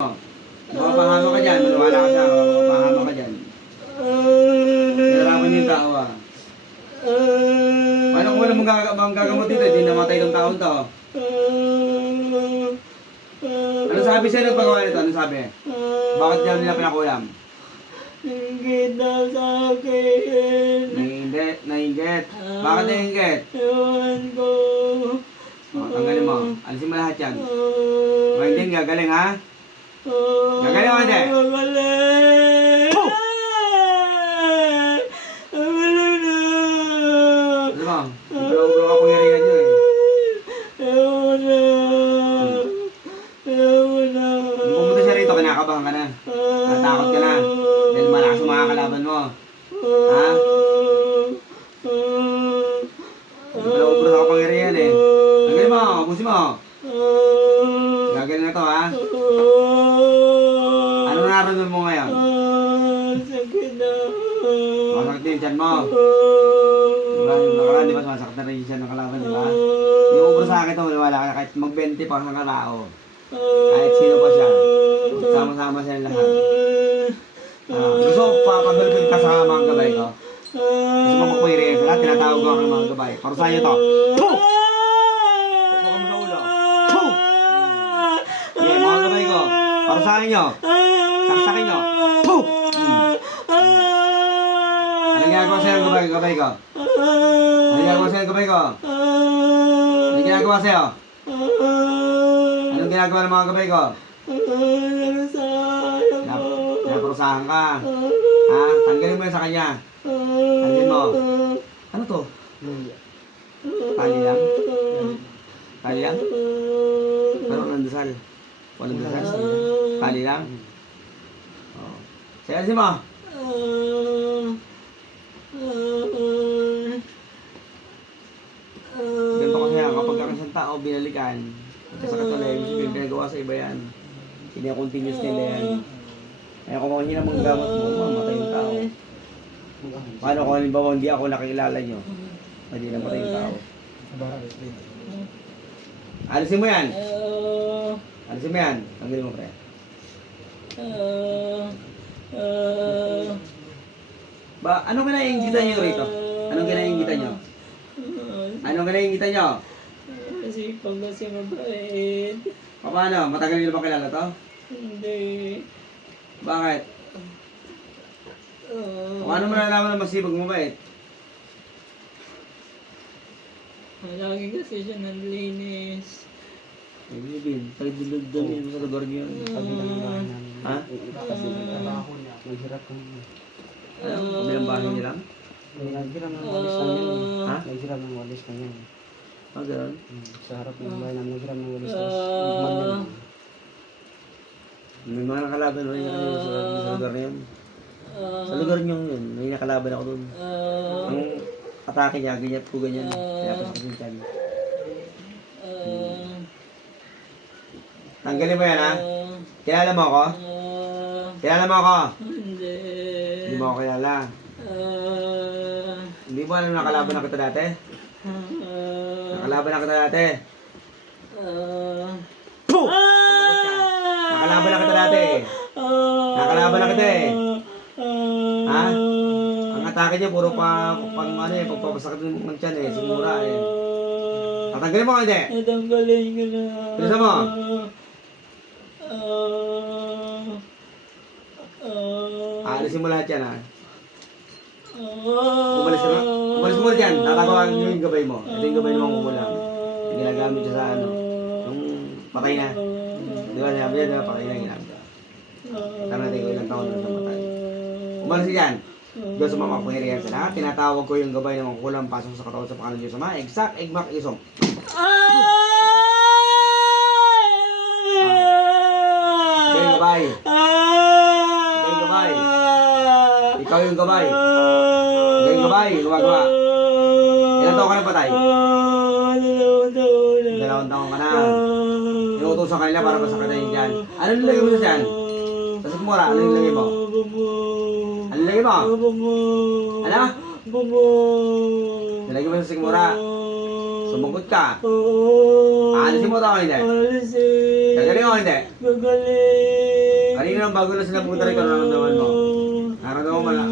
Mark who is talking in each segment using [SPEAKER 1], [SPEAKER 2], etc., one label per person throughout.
[SPEAKER 1] Mapapahama ka dyan, maniwala ka sa akin, mapapahama ka dyan. Nahirapan niyo yung tao ah. Paano kung wala mong mong gagamot dito, di namatay ng taon to. Ano sabi sa'yo nagpagawa nito? Ano sabi? Bakit daw nila pinakulam?
[SPEAKER 2] Ingit daw sa akin.
[SPEAKER 1] Naiingit, naiingit. Bakit naiingit?
[SPEAKER 2] Ewan ko.
[SPEAKER 1] O, tanggalin mo. Alisin mo lahat yan. O, hindi, gagaling ha? Puh!
[SPEAKER 2] Gagaling na.
[SPEAKER 1] Kinakabahan ka na. Natakot ka na. Dahil malakas yung mga kalaban mo. Ha? Ipalawag ako pangyarihan eh. Tanggalin mo, abusin mo. Gagaling na to ha? Masakit din tiyan mo. Diba, yung nakaraan, di ba, sumasakit na rin tiyan ng kalaban, di ba? Yung ubro sa akin wala ka kahit mag-20 pa sa karao. Kahit sino pa siya. Sama-sama siya lahat. Ah, gusto mo papagulpin ka sa mga gabay ko? Gusto mo makwiri sa lahat, tinatawag ko ako ng mga gabay. Para sa'yo to. Puh! Pukpok mo sa ulo. Puh! Sige, mga gabay ko. Para sa inyo. Saksakin nyo. Puh! Hmm. Ano ginagawa sa'yo gabay, gabay ko? Ano ginagawa sa'yo gabay ko? Ano ginagawa sa'yo? Anong ginagawa ng mga gabay ko? Nap naparusahan ka. Ha? Tanggalin mo yan sa kanya. Tanggalin. Ano to? Tali lang? Tali lang? Parang nandasal. Walang dasal. Tali lang? Sige, mo. Ganito kasi yan, kapag tao binalikan, kasi sa katulad, yung sabihin, ginagawa sa iba yan. Kine-continuous nila yan. Kaya kung hindi namang gamot mo, mamatay yung tao. Paano kung halimbawa hindi ako nakilala nyo? Hindi namatay yung tao. Alisin mo yan! Alisin mo yan! Tanggalin mo pre. Ba, anong kinaiingitan nyo rito? Anong kinaiingitan nyo? Anong kinaiingitan nyo?
[SPEAKER 2] Kasi pag kasi mabait.
[SPEAKER 1] Paano? Matagal nyo na ba kilala to?
[SPEAKER 2] Hindi.
[SPEAKER 1] Bakit?
[SPEAKER 2] Uh,
[SPEAKER 1] Kung ano mo nalaman na masibag mabait?
[SPEAKER 2] Lagi kasi siya nanlinis.
[SPEAKER 1] Ibig sabihin, tayo dulog yun sa lugar niyo. Ha?
[SPEAKER 3] Kasi trabaho niya, maghirap kang
[SPEAKER 1] Ano? Kabilang bahay niyo lang?
[SPEAKER 3] naghiram ng walis lang yun.
[SPEAKER 1] Ha?
[SPEAKER 3] Naghiram ng walis lang yun.
[SPEAKER 1] Ah, ganun?
[SPEAKER 3] Hmm. Sa harap ng bahay ng walis. Tapos,
[SPEAKER 2] Ah.
[SPEAKER 3] yun.
[SPEAKER 1] May mga nakalaban mo rin sa, sa lugar na yun.
[SPEAKER 2] Uh,
[SPEAKER 1] Sa lugar niyo yun, may nakalaban ako dun.
[SPEAKER 2] uh,
[SPEAKER 1] Ang atake niya, ganyan po ganyan. Kaya pasakit yung tiyan.
[SPEAKER 2] uh,
[SPEAKER 1] Tanggalin mo yan ha?
[SPEAKER 2] uh,
[SPEAKER 1] Kilala mo ako?
[SPEAKER 2] uh,
[SPEAKER 1] Kilala mo ako?
[SPEAKER 2] hindi.
[SPEAKER 1] Hindi mo ako kilala.
[SPEAKER 2] Uh,
[SPEAKER 1] Hindi mo alam nakalaban na kita dati?
[SPEAKER 2] Uh,
[SPEAKER 1] Nakalaban na kita dati?
[SPEAKER 2] uh,
[SPEAKER 1] Puh! Ka. Nakalaban na kita dati eh. Nakalaban na kita eh. Ha? Ang atake niya puro pa pang ano eh, pagpapasakit ng tiyan eh, simura eh. Tatanggalin mo hindi?
[SPEAKER 2] Natanggalin ko na.
[SPEAKER 1] Bilisan mo.
[SPEAKER 2] Ah, ah,
[SPEAKER 1] Aalisin mo lahat yan ha.
[SPEAKER 2] ah,
[SPEAKER 1] Umalis ka na. Mo dyan. Tatagawan mo yung gabay mo. Ito yung gabay mo kumulang. Yung ginagamit siya sa ano. Yung patay na. Di ba sabi niya, di ba patay na ginamit. Tama natin kung ilang taon na sa patay. Umalis ka dyan. Diyos sa mga kapangyarihan sa lahat. Tinatawag ko yung gabay ng kulang pasok sa katawan sa pangalan Diyos Ama. Exact, egmak, isom. Ikaw yung gabay. Ikaw yung gabay. Ikaw yung gabay. Ikaw yung gabay. Gumagawa. Ilan taon ka na patay? Dalawang taon ka na. Inuutosan ka nila para masakatan yung dyan. Ano nilagay mo dyan? Sa sikmura, ano nilagay mo? Ano nilagay mo? Ano? Nilagay mo sa sikmura. Sumagot ka. Aalisin mo ito o hindi?
[SPEAKER 2] Alisin.
[SPEAKER 1] Gagaling o hindi?
[SPEAKER 2] Gagaling.
[SPEAKER 1] Kanina lang bago na sila pumunta rito, nararamdaman mo. Nararamdaman mo na.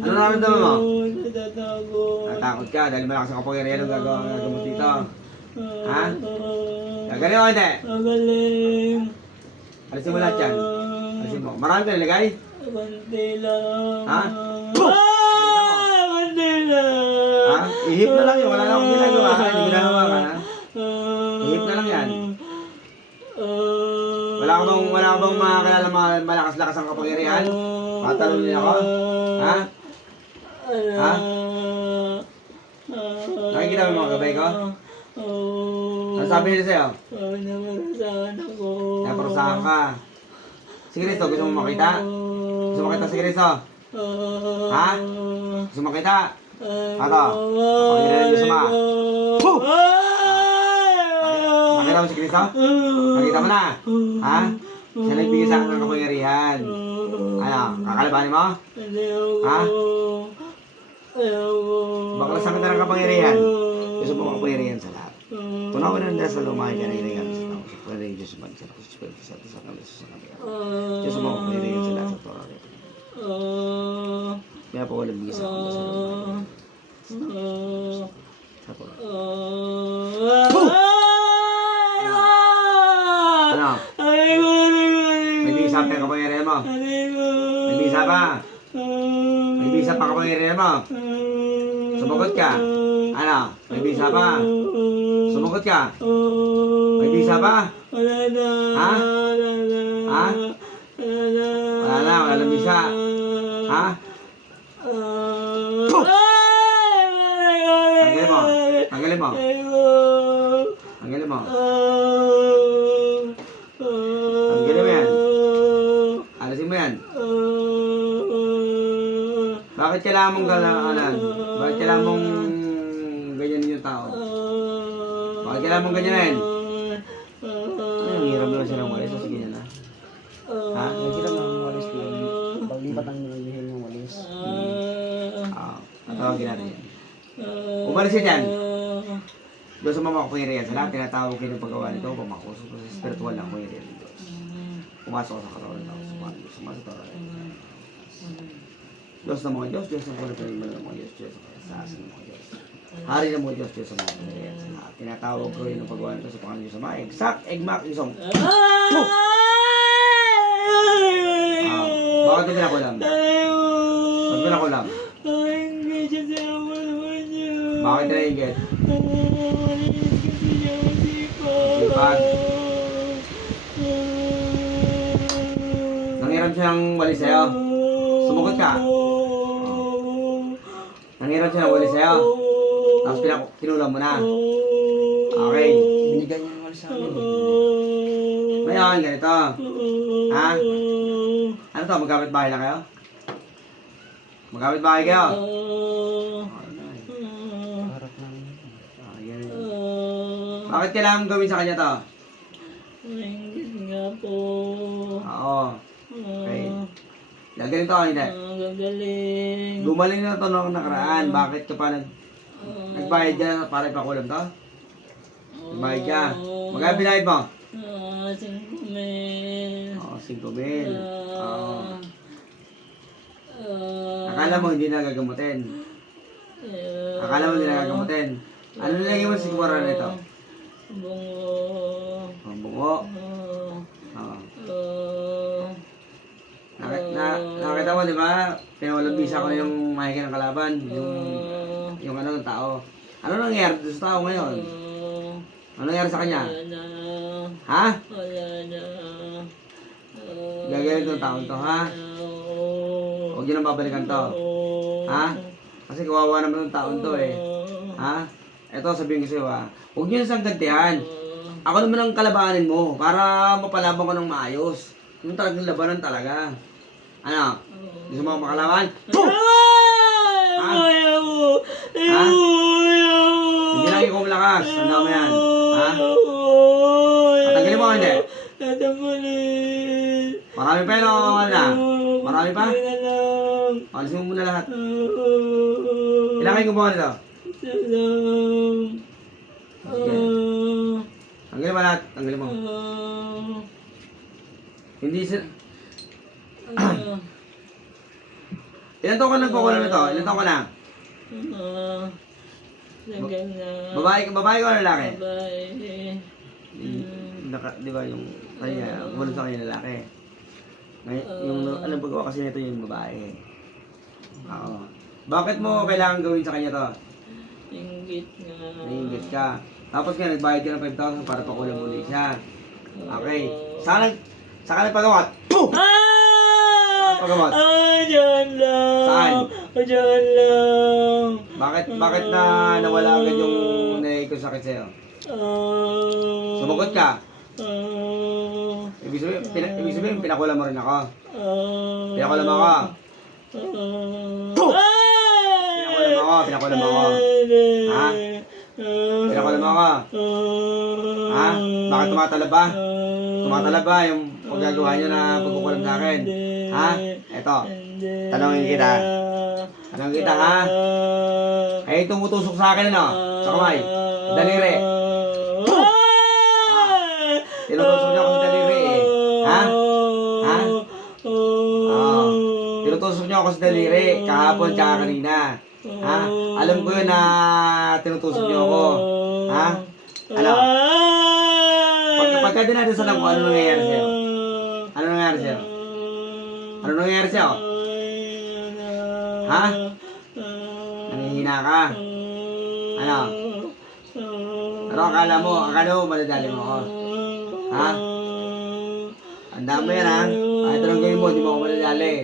[SPEAKER 1] Ano nararamdaman mo?
[SPEAKER 2] Natatakot.
[SPEAKER 1] Ka dahil malakas ang kapangyarihan ng gagawa ng gamot dito. Ha?
[SPEAKER 2] Ah,
[SPEAKER 1] Gagaling o hindi?
[SPEAKER 2] Magaling.
[SPEAKER 1] Alisin mo lahat yan. Alisin mo. Marami ka nilagay?
[SPEAKER 2] Konti lang.
[SPEAKER 1] Ha?
[SPEAKER 2] Ah! Konti lang.
[SPEAKER 1] Ha? Ihip na lang yun. Wala na akong ginagawa. ha? Hindi ginagawa ka. ha?
[SPEAKER 2] Ah.
[SPEAKER 1] Ihip na lang yan.
[SPEAKER 2] Ah.
[SPEAKER 1] Wala ka bang, wala ka bang makakilala malakas-lakas ang kapangyarihan? Tatanong niya ako? Ha? Ha? Nakikita mo gabay ko?
[SPEAKER 2] Oo.
[SPEAKER 1] Ano sabi nila sa'yo?
[SPEAKER 2] Oh, naparusahan ako.
[SPEAKER 1] Naparusahan ka. Si Cristo, gusto mo makita? Gusto mo makita si Cristo? Ha? Gusto mo makita? Ato, kapangyarihan Diyos Ama. Puh! Nakita mo si Cristo? Nakita mo na? Ha? Siya nagbigay sa akin ng kapangyarihan. Ano? Kakalabanin mo? Ha? Bakla sa kita ng kapangyarihan. Gusto mo kapangyarihan sa lahat. Tunaw na nila sa lumahay ka na inigan sa tao. Sa pwede Diyos man sa Diyos Pwede sa Diyos sa kanila sa kanila. Diyos mo kapangyarihan sa lahat sa Torah. Kaya po walang bigay sa akin sa lumahay. Sa Torah. Ano? May bisa pa yung kapangyarihan mo. May bisa pa. May bisa pa kapangyarihan mo. Sumagot ka. Ano? May bisa pa. Sumagot ka. May bisa pa. Ha? Ha?
[SPEAKER 2] Wala na.
[SPEAKER 1] Wala na, bisa. Ha? Tanggalin mo. Tanggalin mo. Tanggalin mo. Bakit kailangan mong galakan? Bakit kailangan mong ganyan yung tao? Bakit kailangan mong ganyanin? Ano yung hirap naman siya ng walis? So, sige na. Ha?
[SPEAKER 3] Naghiram ng walis ko. Paglipat ang naghihin ng walis.
[SPEAKER 1] Oo. Tatawagin natin yan. Umalis yun yan. Diyos sa mga kapangyarihan. Sa lahat, tinatawag kayo ng paggawa nito. Pamakuso sa spiritual ng Diyos. Pumasok sa katawan ng tao. Sumalit sa katawan. Diyos ng mga Diyos. Diyos ng mga pinagmano ng mga Diyos. Diyos ng kasasan ng mga Diyos. Hari ng mga Diyos. Diyos sa mga. Sa lahat. Tinatawag ko rin ng paggawa nito sa Panginoon Diyos sa mga exact, egmak, isong. Ah, bakit ito pinakulam? Bakit pinakulam? Bakit naiingit? Sipag. Nangiram siyang walis sa'yo. Sumagot ka. Nangiram siya ng walis sa'yo. Tapos pinak- kinulam mo na. Okay.
[SPEAKER 3] Binigay niya yung walis sa akin.
[SPEAKER 1] Ngayon, ganito. Ha? Ano to? Magkapit bahay na kayo? Magkapit bahay kayo?
[SPEAKER 3] Harap ng...
[SPEAKER 1] Ah, yan. Bakit kailangan gawin sa kanya to?
[SPEAKER 2] Maingit nga po.
[SPEAKER 1] Oo. Dahil ganito, hindi.
[SPEAKER 2] Ang gagaling.
[SPEAKER 1] Gumaling na to noong nakaraan. Bakit ka pa nag nagbayad ka para ipakulam to? Nagbayad ka. Magkano binayad mo?
[SPEAKER 2] Ah, singko mil.
[SPEAKER 1] Oo, 5 mil. Oo.
[SPEAKER 2] Ah. Ah.
[SPEAKER 1] Akala mo hindi na gagamutin.
[SPEAKER 2] Ah.
[SPEAKER 1] Akala mo hindi na gagamutin. Ano nilagay mo sa sigura nito?
[SPEAKER 2] Bungo.
[SPEAKER 1] Ang bungo.
[SPEAKER 2] Ah.
[SPEAKER 1] Oo.
[SPEAKER 2] Ah.
[SPEAKER 1] Nakita, na, nakita mo, di ba? Pinawalang bisa ko yung mahigit ng kalaban. Yung, yung ano ng tao. Ano nangyari sa tao ngayon? Ano nangyari sa kanya? Ha? Gagaling tong taon to, ha? Huwag nyo nang babalikan to. Ha? Kasi kawawa naman ng taon to eh. Ha? Eto, sabihin ko sa'yo ha. Huwag nyo nang gantihan. Ako naman ang kalabanin mo para mapalaban ko ng maayos. Yung talagang labanan talaga. Ano? Gusto mo? Puh! Ha?
[SPEAKER 2] Ayaw mo!
[SPEAKER 1] Ha?
[SPEAKER 2] Ayaw mo! Mo!
[SPEAKER 1] Hindi lang ikaw malakas. Ano mo yan? Ha? Tatanggalin mo hindi?
[SPEAKER 2] Tatanggalin.
[SPEAKER 1] Marami pa yun o na? Marami pa?
[SPEAKER 2] Hindi na lang.
[SPEAKER 1] Alisin mo muna lahat.
[SPEAKER 2] Ah.
[SPEAKER 1] Ilan kayo gumawa nito? Sige.
[SPEAKER 2] Ah.
[SPEAKER 1] Tanggalin mo lahat. Tanggalin mo.
[SPEAKER 2] Ah.
[SPEAKER 1] Hindi sila...
[SPEAKER 2] Ah.
[SPEAKER 1] Ilan taon ka nagkukulam nito? Ilan taon ka na?
[SPEAKER 2] Ah. Lagyan na.
[SPEAKER 1] Babae, babae ka o lalaki?
[SPEAKER 2] Babae.
[SPEAKER 1] Yung, naka, di ba yung kanya, wala sa kanya lalaki. Ngay- yung anong paggawa kasi nito yung babae. Oo. Bakit mo kailangan gawin sa kanya to?
[SPEAKER 2] Inggit nga.
[SPEAKER 1] Naiingit ka. Tapos nga, nagbayad ka ng 5,000 para pakulam uli siya. Okay. Saan. Saan ka nagpagawa? Puh!
[SPEAKER 2] Ah!
[SPEAKER 1] Pagkamat.
[SPEAKER 2] Ah, dyan lang.
[SPEAKER 1] Saan?
[SPEAKER 2] Ah, dyan lang.
[SPEAKER 1] Bakit, bakit na nawala agad yung nilay ko sakit sa'yo?
[SPEAKER 2] Ah.
[SPEAKER 1] Sumagot ka.
[SPEAKER 2] Ah.
[SPEAKER 1] Ibig sabihin, pina, ibig sabihin, pinakulam mo rin ako.
[SPEAKER 2] Ah.
[SPEAKER 1] Pinakulam ako.
[SPEAKER 2] Ah.
[SPEAKER 1] Pinakulam ako, pinakulam ako. Ha? Pinakulam ako. Ha? Bakit tumatalab ba? Tumatalab ba yung paggagawa niyo na pagkukulam sa akin? Ha? Eto. Tanongin kita. Tanongin kita, ha? Ay, tumutusok sa akin, ano? Sa kamay. Daliri. Tinutusok niyo ako sa daliri, eh. Ha? Ha? Ah. Tinutusok niyo ako sa daliri. Kahapon, tsaka kanina. Ha? Alam ko yun na tinutusok niyo ako. Ha? Ano? Pag, pagka dinadasalan ko, ano nangyayari sa'yo? Ano nangyayari sa'yo? Ano nangyayari sa'yo? Ha? Nangihina ka? Ano? Pero akala mo, akala mo, madadali mo ako. Ha? Ang dami yan, ha? Kahit anong mo, di mo ako madadali.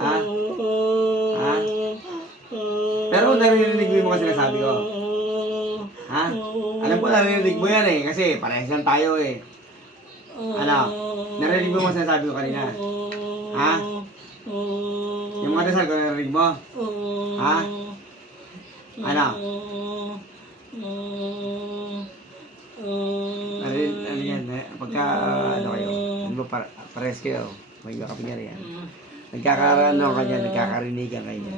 [SPEAKER 1] Ha? Pero naririnig mo yung mga sinasabi ko. Ha? Alam ko naririnig mo yan eh, kasi parehas lang tayo eh. Ano? Narinig mo yung mga sinasabi ko kanina. Ha? Yung mga dasal ko narinig mo. Ha? Ano? Yun, ano yan, eh, pagka, ano kayo, ano ba, par- pares kayo, may kapangyarihan. Nagkakaroon ka niyan, nagkakarinigan kayo.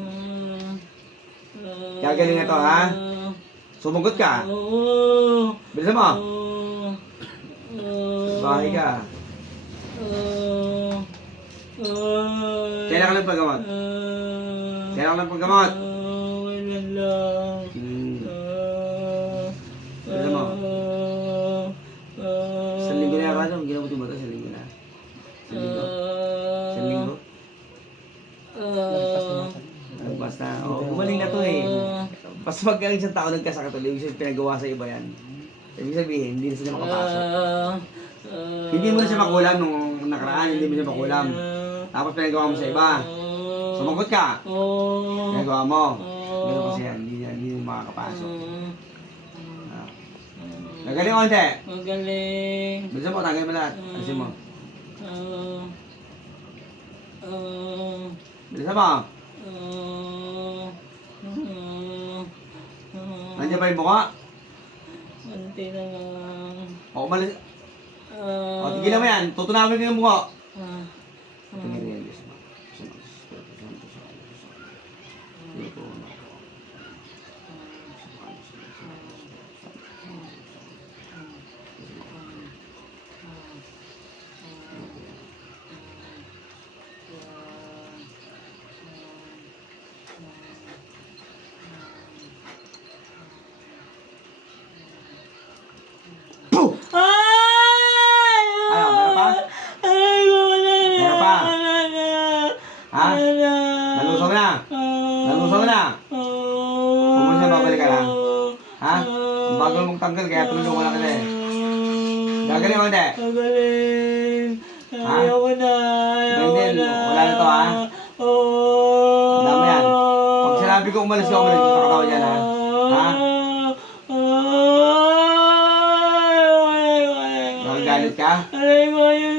[SPEAKER 1] Gagaling na to, ha? Sumagot ka. Bilisan mo. Bahay ka. Kailan ka lang paggamot? Kailan ka lang paggamot?
[SPEAKER 2] Wala lang.
[SPEAKER 1] Hmm.
[SPEAKER 2] Ah,
[SPEAKER 1] Bilisan mo.
[SPEAKER 2] ah, ah,
[SPEAKER 1] Isang linggo na yata, yung ginabuti mo ito, isang linggo na. Isang linggo. Isang linggo.
[SPEAKER 2] ah,
[SPEAKER 1] Ah, Basta, oh, gumaling na to eh. Basta pag ang isang tao nagkasakit ulit, ibig sabihin pinagawa sa iba yan. Ibig sabihin, hindi na sila makapasok. Hindi mo na siya makulam nung nakaraan, hindi mo siya makulam. Tapos pinagawa mo sa iba. Sumagot ka. Pinagawa mo. Ganun kasi yan, hindi, hindi mo makakapasok. Ah. Nagaling o hindi?
[SPEAKER 2] Magaling.
[SPEAKER 1] Bilisan mo, tanggalin mo lahat. Alisin mo.
[SPEAKER 2] Ah, ah,
[SPEAKER 1] Bilisan mo. Nandiyan pa yung buka?
[SPEAKER 2] Konti na lang.
[SPEAKER 1] O, umalis.
[SPEAKER 2] Ah,
[SPEAKER 1] O, tigilan mo yan. Tutunawin ko yung buka.
[SPEAKER 2] ah,
[SPEAKER 1] Tingin yan, Diyos mo. Diyos mo, Espiritu Santo, sa akin, Diyos mo. Hindi ko ano ko.
[SPEAKER 2] Ay!
[SPEAKER 1] Ano, meron pa?
[SPEAKER 2] Ay, wala na.
[SPEAKER 1] Meron pa?
[SPEAKER 2] Wala na.
[SPEAKER 1] Ha?
[SPEAKER 2] Wala na.
[SPEAKER 1] Nalusaw na?
[SPEAKER 2] Oh.
[SPEAKER 1] Kung siya babalik ka lang? Ha? Bagal mong tanggal, kaya tulungan mo lang kita eh. Gagaling mo hindi?
[SPEAKER 2] Magaling.
[SPEAKER 1] Ha?
[SPEAKER 2] Ayoko na.
[SPEAKER 1] Hindi,
[SPEAKER 2] na.
[SPEAKER 1] wala na to, ha?
[SPEAKER 2] Oo.
[SPEAKER 1] Ang dami yan. Pag sinabi ko umalis ka, umalis ka sa katawan niyan ha? Ha? Nagagalit ka?
[SPEAKER 2] Aray yun, yun,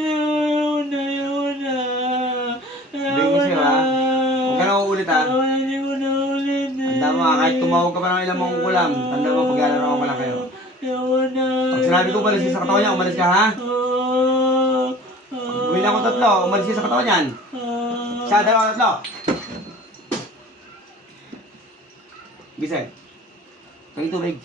[SPEAKER 1] Uulit ha?
[SPEAKER 2] Hindi ko na ulit.
[SPEAKER 1] Tanda mo ha, kahit tumawag ka pa ng ilang mong kulam, tanda mo paglalaro ko lang kayo.
[SPEAKER 2] Ayoko na.
[SPEAKER 1] Pag sinabi ko umalis ka sa katawan niya, umalis ka ha?
[SPEAKER 2] Ah,
[SPEAKER 1] Pag bilang ko tatlo, umalis ka sa katawan niyan. Isa, dalawa, tatlo. Gising. Pagin tubig.